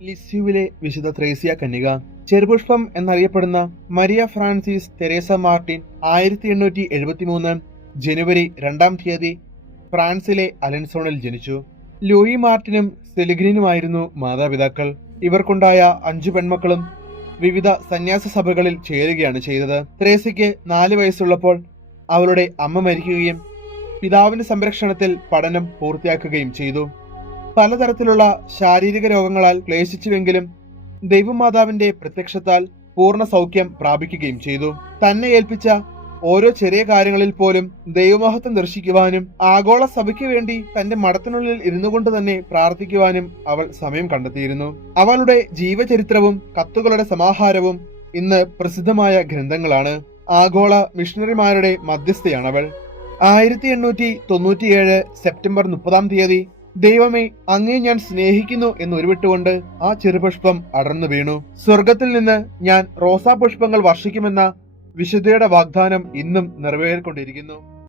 ലിസ്യുവിലെ വിശുദ്ധ ത്രേസ്യ കന്യക ചെറുപുഷ്പം എന്നറിയപ്പെടുന്ന മരിയ ഫ്രാൻസിസ് തെരേസ മാർട്ടിൻ 1873 ജനുവരി 2 ഫ്രാൻസിലെ അലൻസോണിൽ ജനിച്ചു. ലൂയി മാർട്ടിനും സെലിഗ്രിനുമായിരുന്നു മാതാപിതാക്കൾ. ഇവർക്കുണ്ടായ 5 പെൺമക്കളും വിവിധ സന്യാസ സഭകളിൽ ചേരുകയാണ് ചെയ്തത്. ത്രേസ്യയ്ക്ക് 4 വയസ്സുള്ളപ്പോൾ അവളുടെ അമ്മ മരിക്കുകയും പിതാവിന്റെ സംരക്ഷണത്തിൽ പഠനം പൂർത്തിയാക്കുകയും ചെയ്തു. പലതരത്തിലുള്ള ശാരീരിക രോഗങ്ങളാൽ ക്ലേശിച്ചുവെങ്കിലും ദൈവമാതാവിന്റെ പ്രത്യക്ഷത്താൽ പൂർണ്ണ സൗഖ്യം പ്രാപിക്കുകയും ചെയ്തു. തന്നെ ഏൽപ്പിച്ച ഓരോ ചെറിയ കാര്യങ്ങളിൽ പോലും ദൈവമഹത്വം ദർശിക്കുവാനും ആഗോള സഭയ്ക്ക് വേണ്ടി തന്റെ മഠത്തിനുള്ളിൽ ഇരുന്നുകൊണ്ട് തന്നെ പ്രാർത്ഥിക്കുവാനും അവൾ സമയം കണ്ടെത്തിയിരുന്നു. അവളുടെ ജീവചരിത്രവും കത്തുകളുടെ സമാഹാരവും ഇന്ന് പ്രസിദ്ധമായ ഗ്രന്ഥങ്ങളാണ്. ആഗോള മിഷണറിമാരുടെ മധ്യസ്ഥയാണവൾ. 1897 സെപ്റ്റംബർ 30 ദൈവമേ, അങ്ങേ ഞാൻ സ്നേഹിക്കുന്നു എന്ന് ഉരുവിട്ടുകൊണ്ട് ആ ചെറുപുഷ്പം അടർന്നു വീണു. സ്വർഗത്തിൽ നിന്ന് ഞാൻ റോസാപുഷ്പങ്ങൾ വർഷിക്കുമെന്ന വിശുദ്ധയുടെ വാഗ്ദാനം ഇന്നും നിറവേറിക്കൊണ്ടിരിക്കുന്നു.